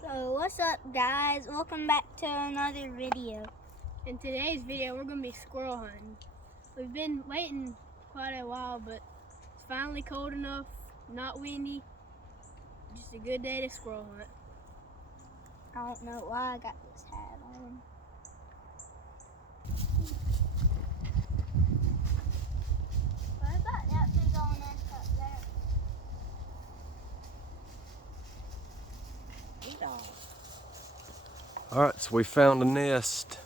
So what's up, guys? Welcome back to another video. In today's video we're going to be squirrel hunting. We've been waiting quite a while, but it's finally cold enough, not windy, just a good day to squirrel hunt. I don't know why I got this hat on. What about that big old nest up there? Alright, so we found a nest.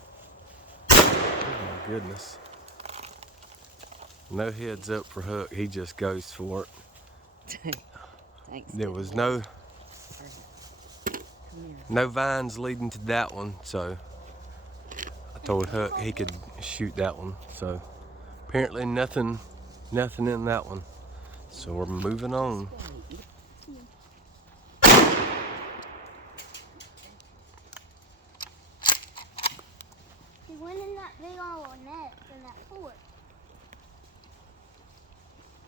Oh my goodness. No heads up for Hook, he just goes for it. Thanks. There was no vines leading to that one, so I told Hook he could shoot that one. So apparently nothing in that one. So we're moving on. He went in that big old nest in that fort.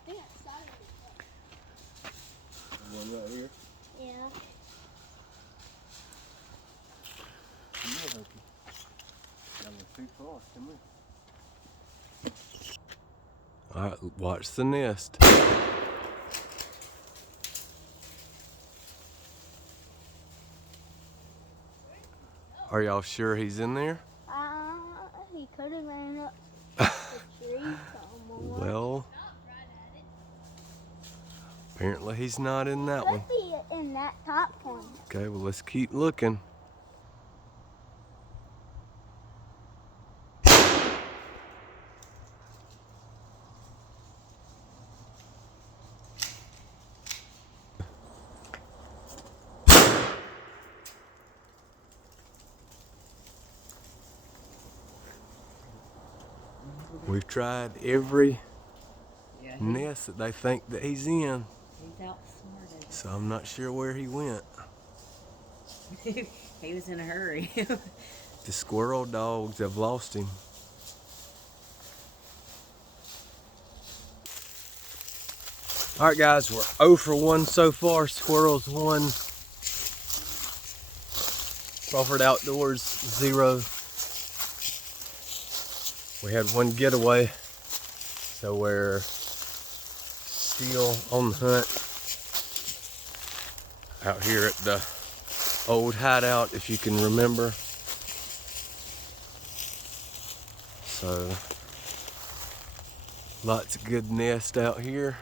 I think I started it. One right here? Yeah. Come here, Hookie. That was too far, come here. Alright, watch the nest. Are y'all sure he's in there? He could have ran up the tree somewhere. Well, apparently he's not in that one. Could be in that top one. Okay, well let's keep looking. We've tried every nest that they think that he's in. He's outsmarted. So I'm not sure where he went. He was in a hurry. The squirrel dogs have lost him. Alright guys, we're 0 for 1 so far. Squirrels 1. Crawford Outdoors 0. We had one getaway, so we're still on the hunt out here at the old hideout, if you can remember. So lots of good nests out here.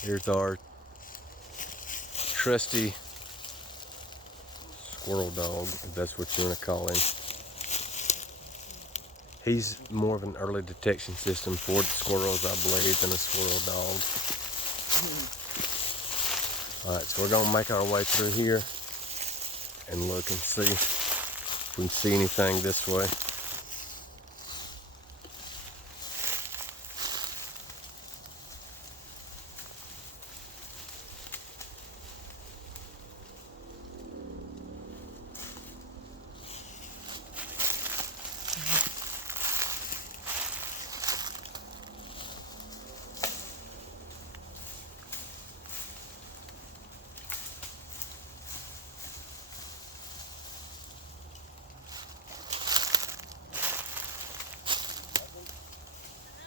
Here's our trusty squirrel dog, if that's what you want to call him. He's more of an early detection system for the squirrels, I believe, than a squirrel dog. Alright, so we're gonna make our way through here and look and see if we can see anything this way.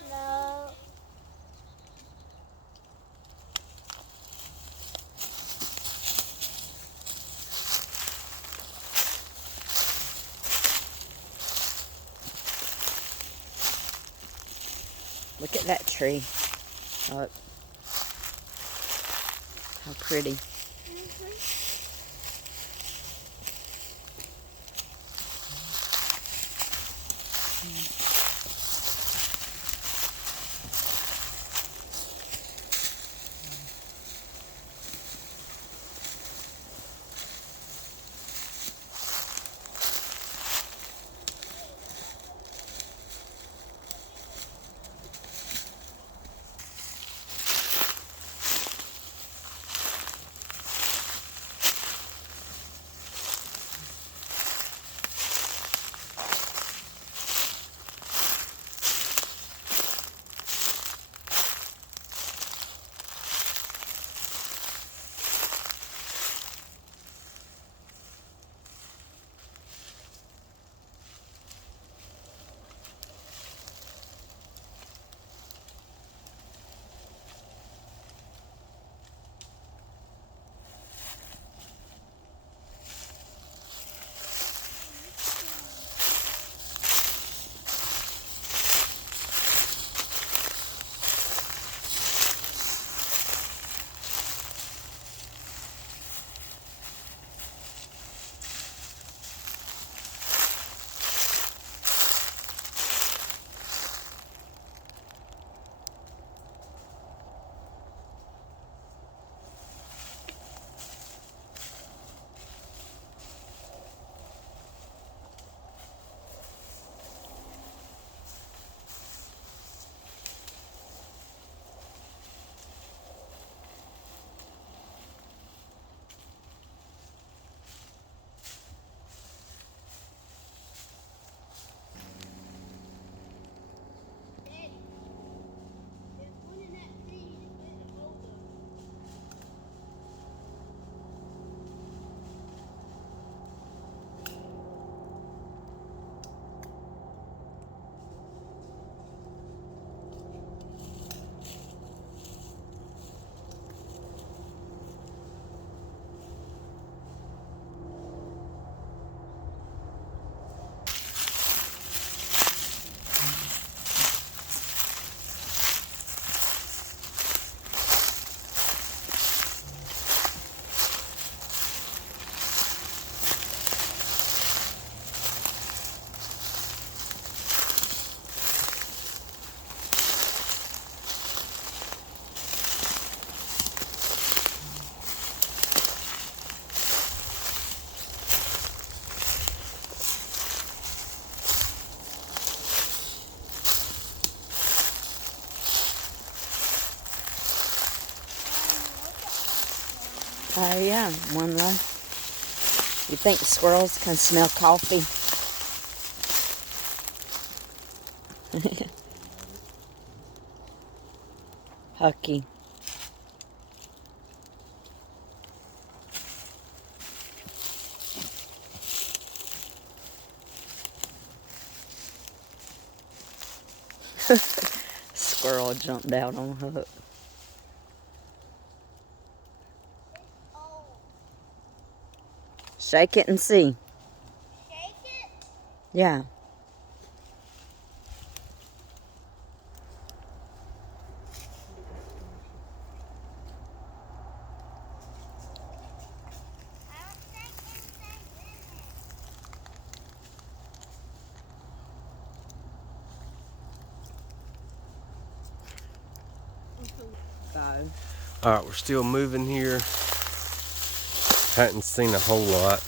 No. Look at that tree. Look. How pretty. Yeah, one left. You think squirrels can smell coffee? Hucky. Squirrel jumped out on Hook. Oh, Shake it and see. shake it? Yeah. I don't think anything's in Go. All right, we're still moving here. Hadn't seen a whole lot.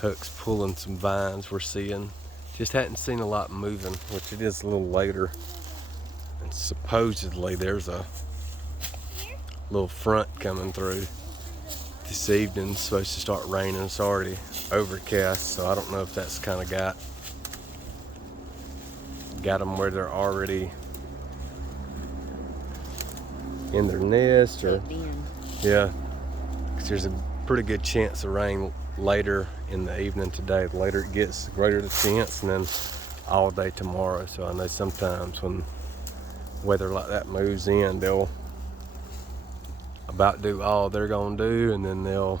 Hook's pulling some vines we're seeing. Just hadn't seen a lot moving, which it is a little later. And supposedly there's a little front coming through this evening. It's supposed to start raining. It's already overcast, so I don't know if that's kind of got them where they're already in their nest, or yeah, because there's a pretty good chance of rain later in the evening today. The later it gets, the greater the chance, and then all day tomorrow. So I know sometimes when weather like that moves in, they'll about do all they're gonna do, and then they'll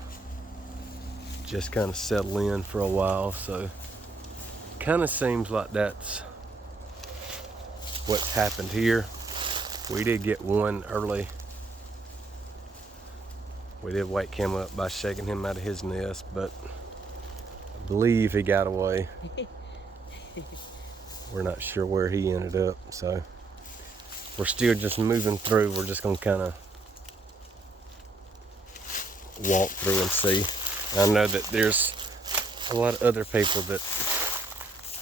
just kind of settle in for a while. So kind of seems like that's what's happened here. We did get one early. We did wake him up by shaking him out of his nest, but I believe he got away. We're not sure where he ended up, so we're still just moving through. We're just gonna kind of walk through and see. I know that there's a lot of other people that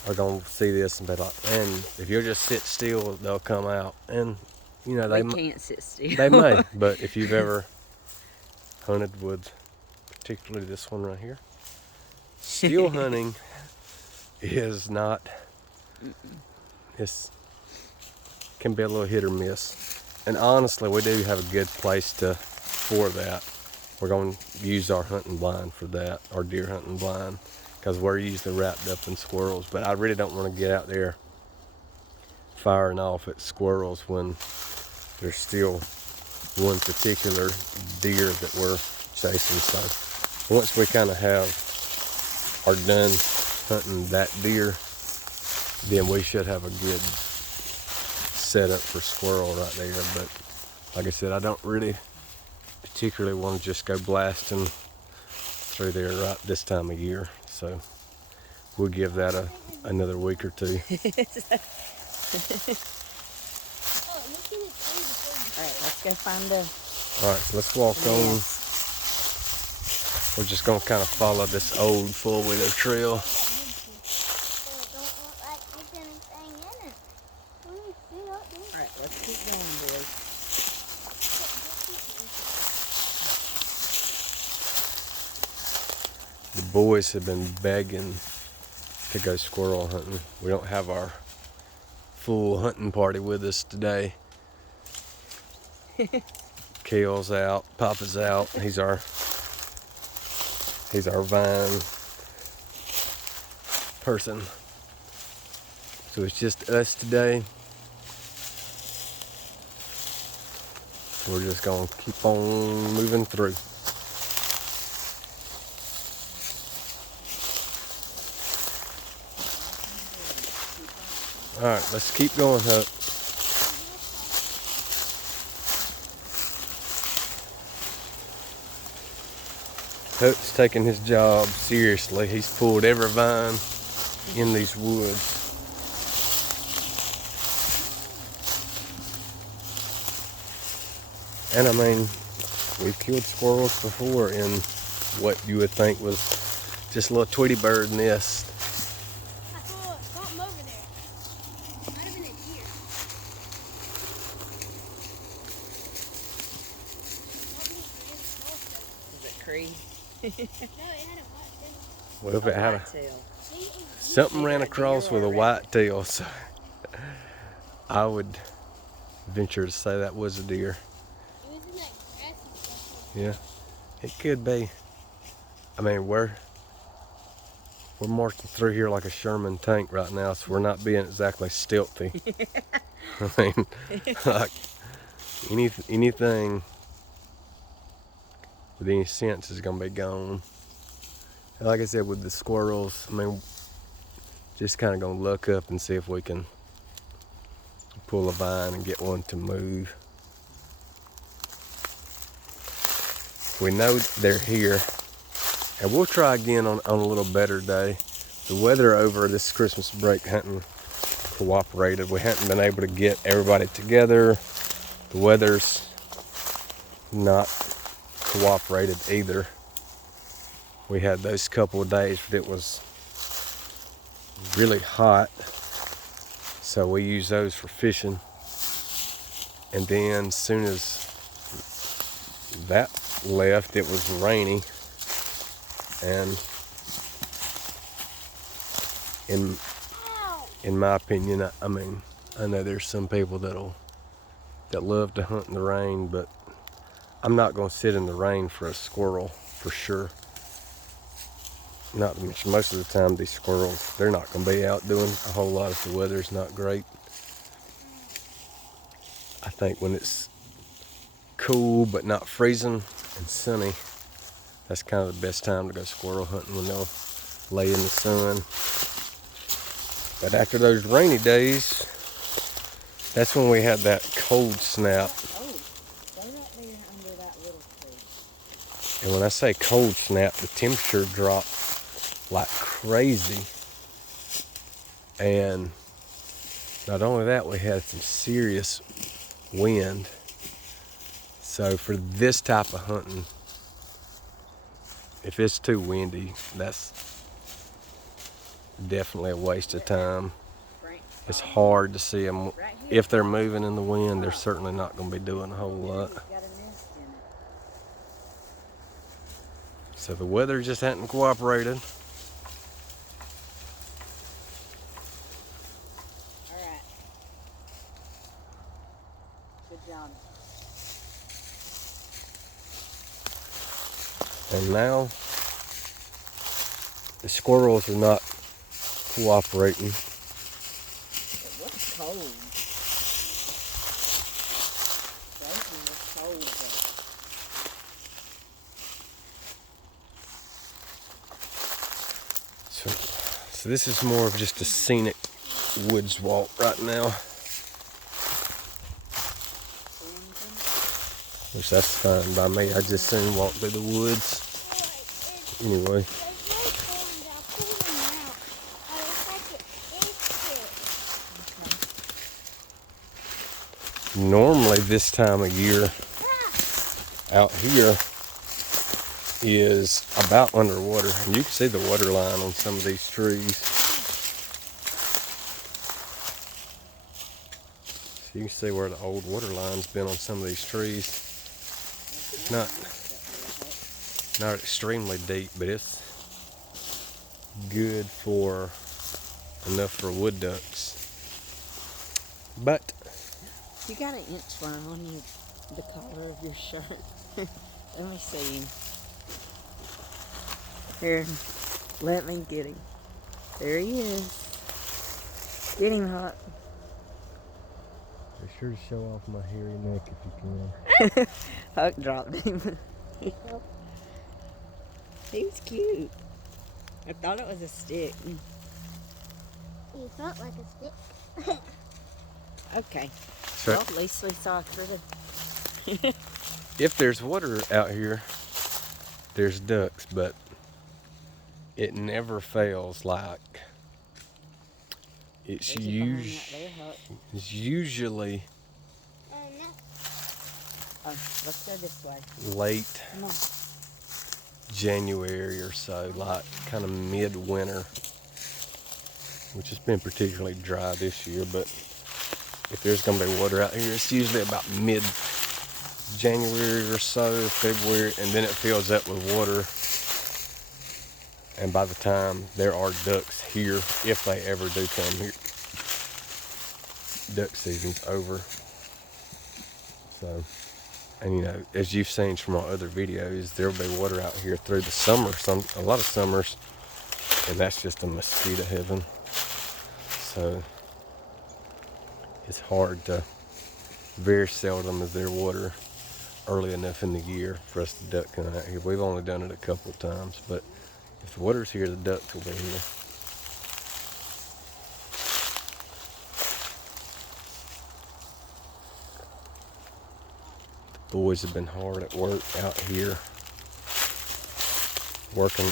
are gonna see this and be like, man, if you'll just sit still, they'll come out. And you know, They can't sit still. they may, but if you've ever hunted with, particularly this one right here, still hunting is not, it's can be a little hit or miss. And honestly, we do have a good place for that. We're going to use our hunting blind for that, our deer hunting blind, because we're usually wrapped up in squirrels. But I really don't want to get out there firing off at squirrels when there's still one particular deer that we're chasing. So once we kind of are done hunting that deer, then we should have a good setup for squirrel right there. But like I said, I don't really particularly want to just go blasting through there right this time of year. So we'll give that another week or two. Alright, let's go find a... Alright, so let's walk on. We're just going to kind of follow this old four-wheeler trail. Alright, let's keep going, boys. The boys have been begging to go squirrel hunting. We don't have our full hunting party with us today. Kale's out, Papa's out. He's our vine person. So it's just us today. So we're just gonna keep on moving through. All right, let's keep going, Huck. Huck's taking his job seriously. He's pulled every vine in these woods. And I mean, we've killed squirrels before in what you would think was just a little Tweety bird nest. I saw something over there. Might have been a deer. tree. No, it had a white Well, if it had a, tail. something ran Either a across deer with or a a white tail, so I would venture to say that was a deer. It was in that grassy stuff. Yeah, it could be. I mean, we're marching through here like a Sherman tank right now, so we're not being exactly stealthy. I mean, like anything with any sense is gonna be gone. And like I said, with the squirrels, I mean, just kind of gonna look up and see if we can pull a vine and get one to move. We know they're here, and we'll try again on a little better day. The weather over this Christmas break hadn't cooperated. We hadn't been able to get everybody together. The weather's not cooperated either. We had those couple of days that it was really hot, so we used those for fishing. And then as soon as that left, it was rainy, and in my opinion, I mean, I know there's some people that love to hunt in the rain, but I'm not going to sit in the rain for a squirrel for sure. Not to mention, most of the time these squirrels, they're not going to be out doing a whole lot if the weather's not great. I think when it's cool but not freezing and sunny, that's kind of the best time to go squirrel hunting, when they'll lay in the sun. But after those rainy days, that's when we had that cold snap. Oh, stay right there under that little tree. And when I say cold snap, the temperature dropped like crazy. And not only that, we had some serious wind. So for this type of hunting, if it's too windy, that's definitely a waste of time. It's hard to see them. If they're moving in the wind, they're certainly not going to be doing a whole lot. So the weather just hadn't cooperated. Alright. Good job. And now the squirrels are not cooperating. It was cold. Frozen was cold, So this is more of just a scenic woods walk right now. Which that's fine by me. I just soon walk through the woods. Anyway. Normally this time of year out here is about underwater, and you can see the water line on some of these trees. So you can see where the old water line's been on some of these trees. It's not extremely deep, but it's good for enough for wood ducks. But you got an inchworm on you, the collar of your shirt. Let me see him. Here, let me get him. There he is. Get him, Huck. be sure to show off my hairy neck if you can. Huck dropped him. He was cute. I thought it was a stick. He felt like a stick. Okay. So Well, at least we saw a critter. if there's water out here, there's ducks, but it never fails. Like it's There's a vine right there, Huck. usually No. Oh, let's go this way. late Come on. January or so, like kind of midwinter, which has been particularly dry this year. But if there's gonna be water out here, it's usually about January or so, February, and then it fills up with water. And by the time there are ducks here, if they ever do come here, duck season's over. So, and you know, as you've seen from our other videos, there'll be water out here through the summer, a lot of summers, and that's just a mosquito heaven. So it's hard to, very seldom is there water early enough in the year for us to duck come out here. We've only done it a couple of times, but if the water's here, the ducks will be here. The boys have been hard at work out here, working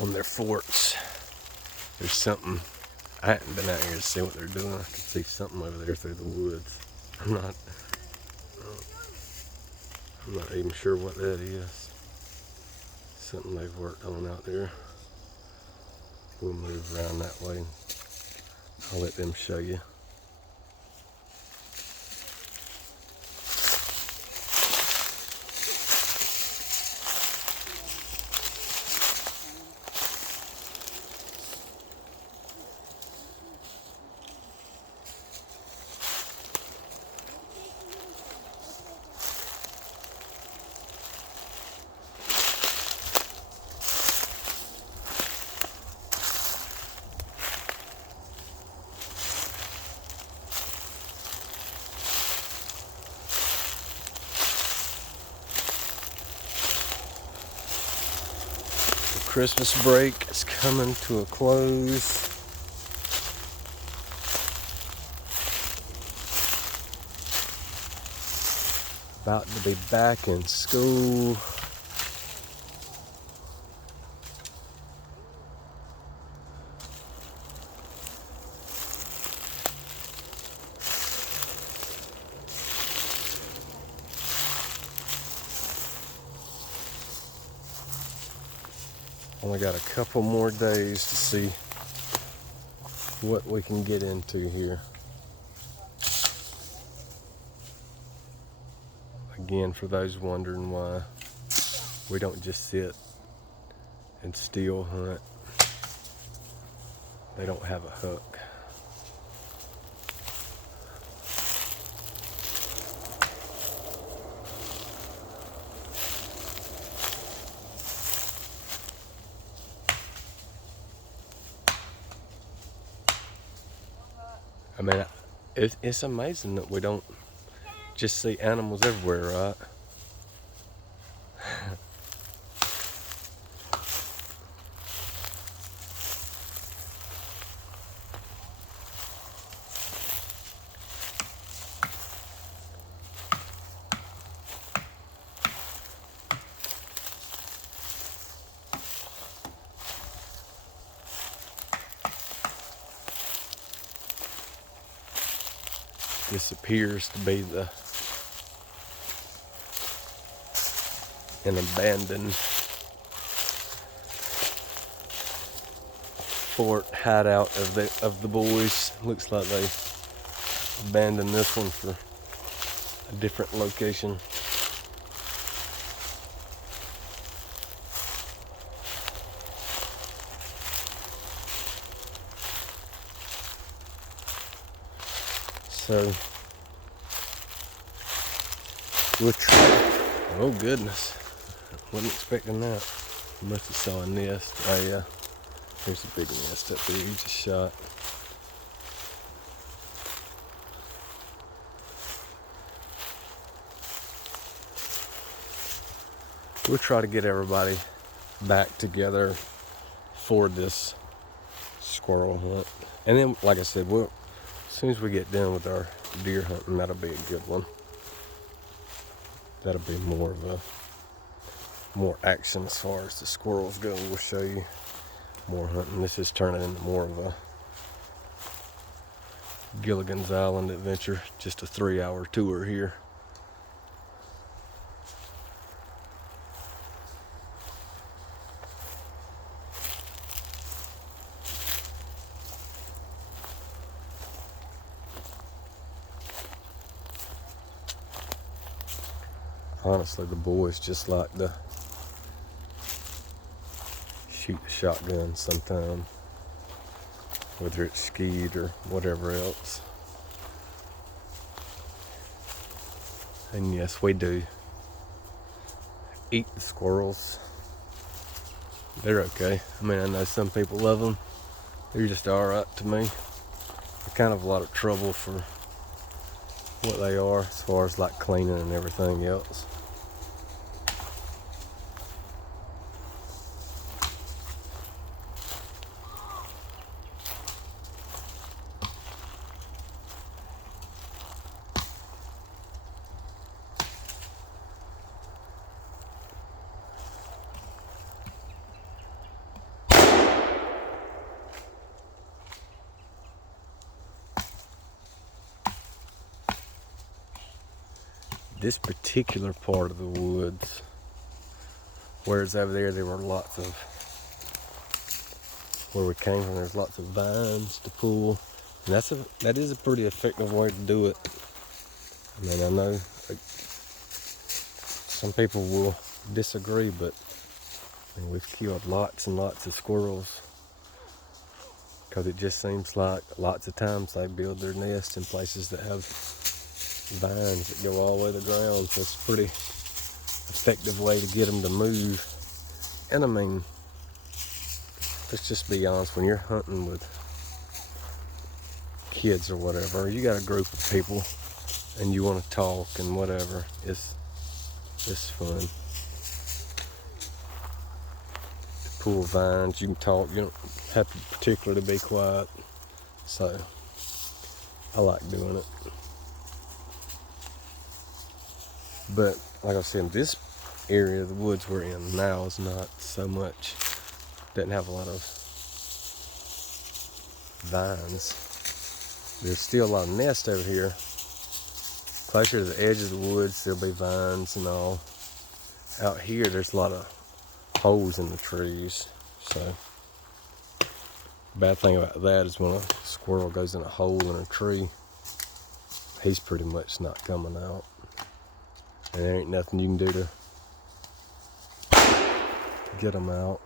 on their forts. There's something, I hadn't been out here to see what they're doing. I can see something over there through the woods. I'm not even sure what that is. Something they've worked on out there. We'll move around that way. I'll let them show you. Christmas break is coming to a close. About to be back in school. Only got a couple more days to see what we can get into here. Again, for those wondering why we don't just sit and still hunt, they don't have a hook. I mean, it's amazing that we don't just see animals everywhere, right? This appears to be an abandoned fort hideout of the boys. Looks like they abandoned this one for a different location. So we'll try. Oh goodness, wasn't expecting that. Must have saw a nest. Oh yeah, there's a big nest up there you just shot. We'll try to get everybody back together for this squirrel hunt, and then, like I said, as soon as we get done with our deer hunting, that'll be a good one. That'll be more action as far as the squirrels go. We'll show you more hunting. This is turning into more of a Gilligan's Island adventure, just a 3-hour tour here. Honestly, the boys just like to shoot the shotgun sometime, whether it's skeet or whatever else. And yes, we do eat the squirrels. They're okay. I mean, I know some people love them. They're just alright to me. They're kind of a lot of trouble for what they are as far as like cleaning and everything else. This particular part of the woods, whereas over there were lots of, where we came from, there's lots of vines to pull, and that is a pretty effective way to do it. I mean, I know like, some people will disagree, but I mean, we've killed lots and lots of squirrels because it just seems like lots of times they build their nests in places that have vines that go all the way to the ground, so it's a pretty effective way to get them to move. And I mean, let's just be honest, when you're hunting with kids or whatever, you got a group of people and you want to talk and whatever, it's fun to pull vines. You can talk, you don't have to particularly be quiet, so I like doing it. But like I said, this area of the woods we're in now is not so much, doesn't have a lot of vines. There's still a lot of nests over here. Closer to the edge of the woods, there'll be vines and all. Out here, there's a lot of holes in the trees. So, bad thing about that is when a squirrel goes in a hole in a tree, he's pretty much not coming out. And there ain't nothing you can do to get him out.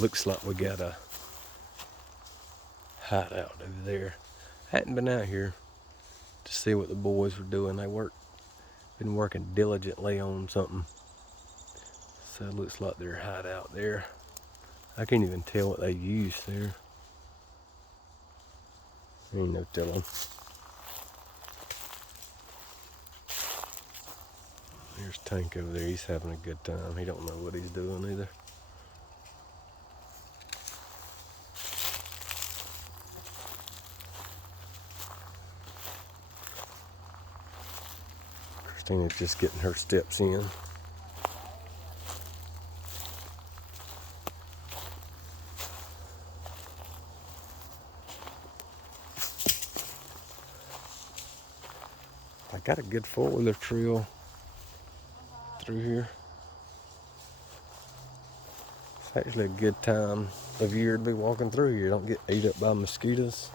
Looks like we got a hideout over there. Hadn't been out here to see what the boys were doing. They been working diligently on something. So it looks like their hideout there. I can't even tell what they used there. Ain't no telling. There's Tank over there. He's having a good time. He don't know what he's doing either. Christina's just getting her steps in. I got a good four-wheeler trail through here. It's actually a good time of year to be walking through here. Don't get ate up by mosquitoes.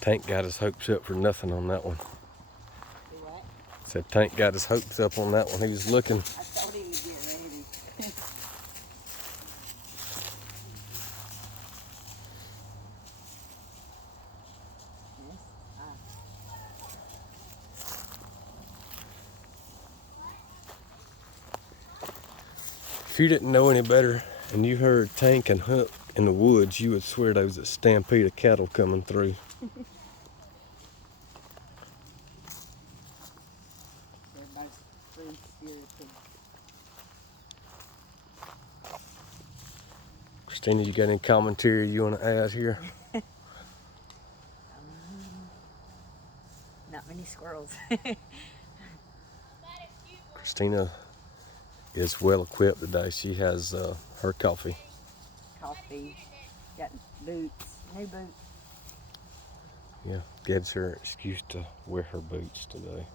Tank got his hopes up for nothing on that one. Do what? Said Tank got his hopes up on that one. He was looking. I told him to get ready. If you didn't know any better and you heard Tank and hunt in the woods, you would swear there was a stampede of cattle coming through. Everybody's free spirited. Christina, you got any commentary you want to add here? Not many squirrels. Christina is well equipped today. She has her coffee. Coffee. Got boots. New boots. Yeah, gives her an excuse to wear her boots today.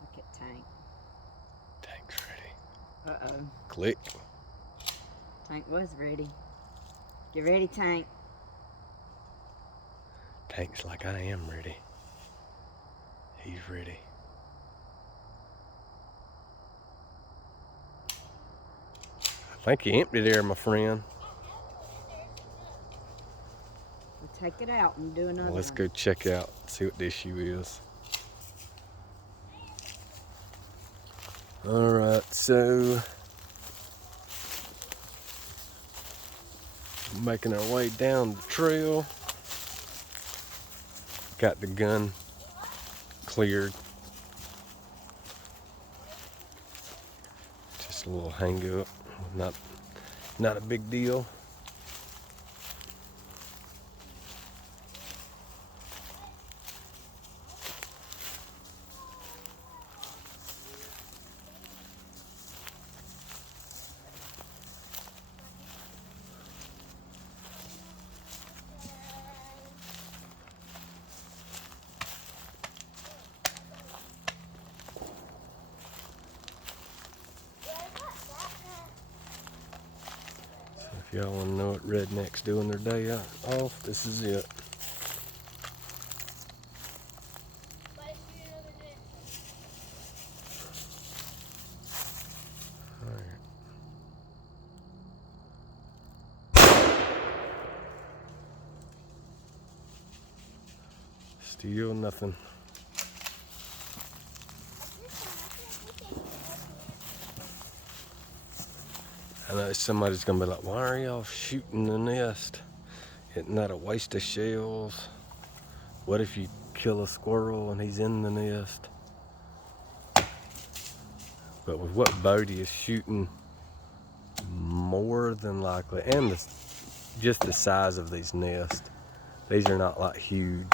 Look at Tank. Tank's ready. Uh-oh. Click. Tank was ready. Get ready, Tank. Tank's like, I am ready. He's ready. I think you empty there, my friend. We'll take it out and do another Let's one. go check out, see what the issue is. Alright, so making our way down the trail. Got the gun cleared. Just a little hang up, not a big deal. If y'all want to know what rednecks do on their day off, this is it. Still nothing. I know somebody's gonna be like, why are y'all shooting the nest? Isn't that a waste of shells? What if you kill a squirrel and he's in the nest? But with what Bodie is shooting, more than likely, and just the size of these nests, these are not like huge,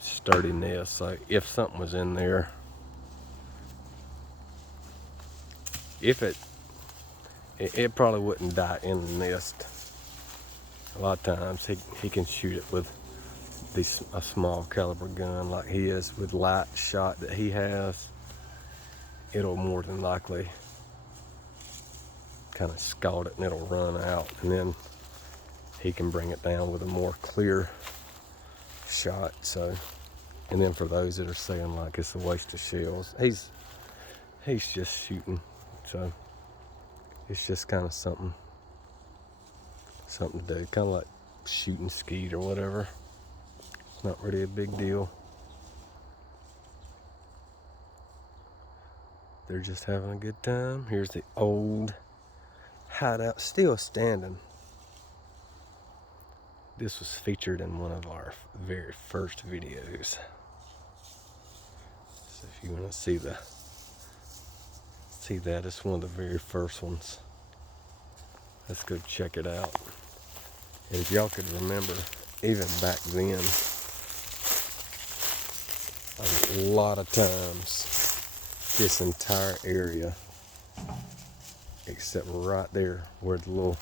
sturdy nests. Like if something was in there, it probably wouldn't die in the nest. A lot of times he can shoot it with a small caliber gun like he is with light shot that he has. It'll more than likely kind of scald it and it'll run out, and then he can bring it down with a more clear shot. So, and then for those that are saying like it's a waste of shells, he's just shooting. So it's just kind of something to do, kind of like shooting skeet or whatever. It's not really a big deal. They're just having a good time. Here's the old hideout, still standing. This was featured in one of our very first videos. So if you want to see that, it's one of the very first ones. Let's go check it out. And if y'all could remember, even back then, a lot of times, this entire area, except right there where the little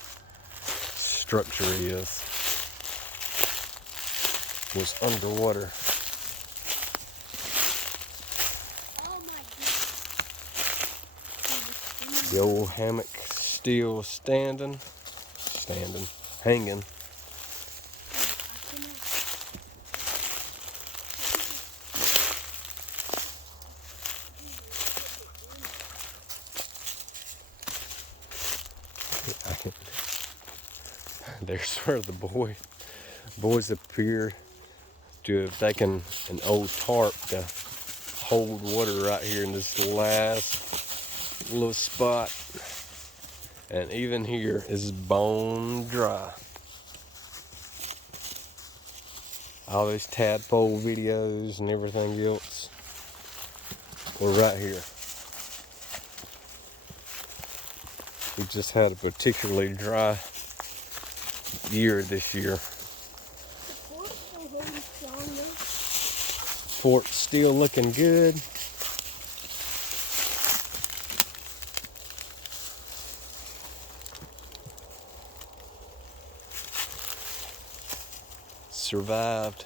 structure is, was underwater. Oh my goodness. The old hammock still hanging. There's where the boys appear to have taken an old tarp to hold water right here in this last little spot. And even here is bone dry. All those tadpole videos and everything else were right here. We just had a particularly dry year this year. Fort's still looking good. Survived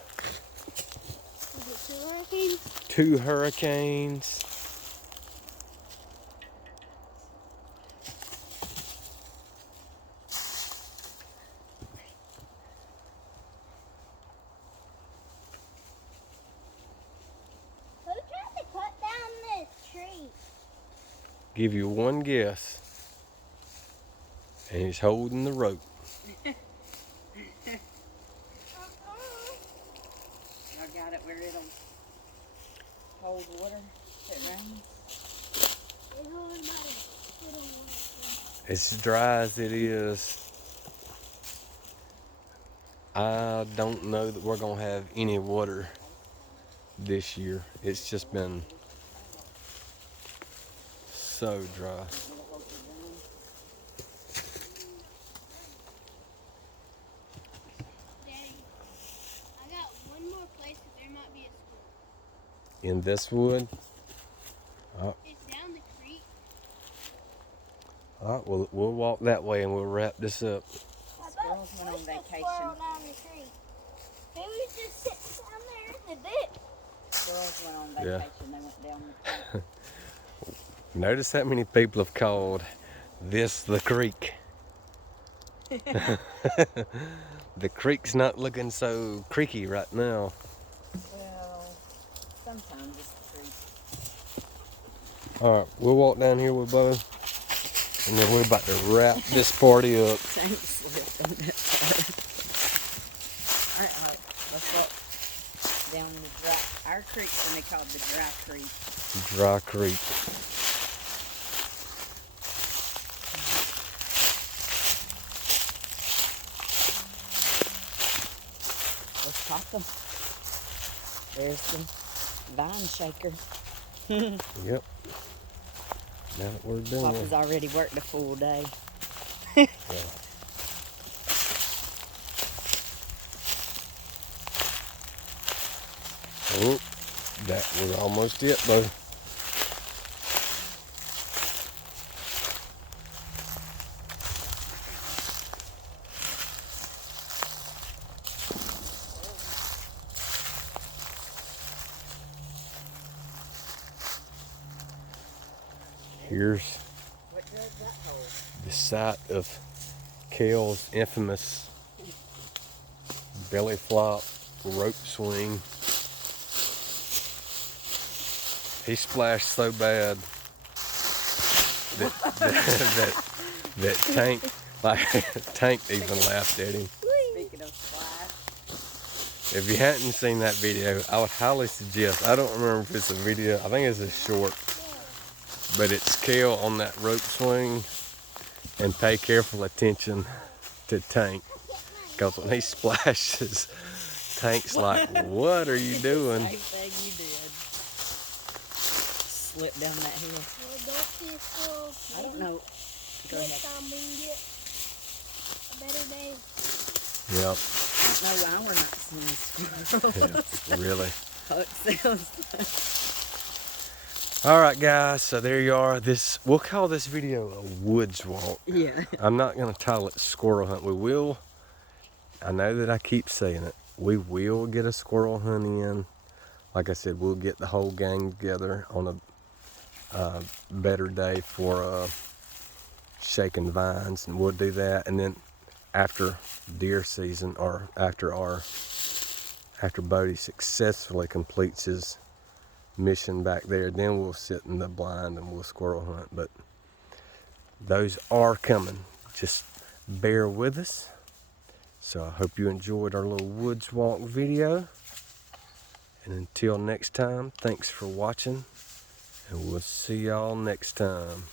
2 hurricanes. Who tried to cut down this tree? Give you one guess. And he's holding the rope. I got it where it'll hold water if it rains. As dry as it is, I don't know that we're gonna have any water this year. It's just been so dry. Daddy, I got one more place that there might be a squirrel. In this wood, It's down the creek. all right, we'll walk that way and we'll wrap this up. Squirrels went on vacation. Squirrel down the tree. Maybe we just sit down there in the ditch. Squirrels went on Yeah. vacation. They went down the creek. Notice how many people have called this the creek. The creek's not looking so creaky right now. Well, sometimes it's the creek. All right, we'll walk down here with Bo, and then we're about to wrap this party up. Tank slipped on that part. Alright, let's walk down the dry. Our creek's gonna be called the Dry Creek. Dry Creek. Let's pop them. There's the vine shaker. Yep. Now that we're done. Papa's already worked a full day. Oh, that was almost it though. Here's What does that hold? the site of Kale's infamous belly flop rope swing. He splashed so bad that Tank even laughed at him. Speaking of splash. If you hadn't seen that video, I would highly suggest. I don't remember if it's a video. I think it's a short, but it's Kale on that rope swing, and pay careful attention to Tank, because when he splashes, Tank's like, "What are you doing?" Same thing you did. Slip down that hill. Well, don't see a squirrel. I don't know. Go Next ahead. time we can get a better day. Yep. I don't know why we're not seeing squirrels. Yeah, really. How it sounds. All right, guys. So there you are. We'll call this video a woods walk. Yeah. I'm not gonna title it squirrel hunt. We will. I know that I keep saying it. We will get a squirrel hunt in. Like I said, we'll get the whole gang together on a better day for shaking vines, and we'll do that. And then after deer season, or after Bodie successfully completes his mission back there, then we'll sit in the blind and we'll squirrel hunt. But those are coming. Just bear with us. So I hope you enjoyed our little woods walk video. And until next time, thanks for watching, and we'll see y'all next time.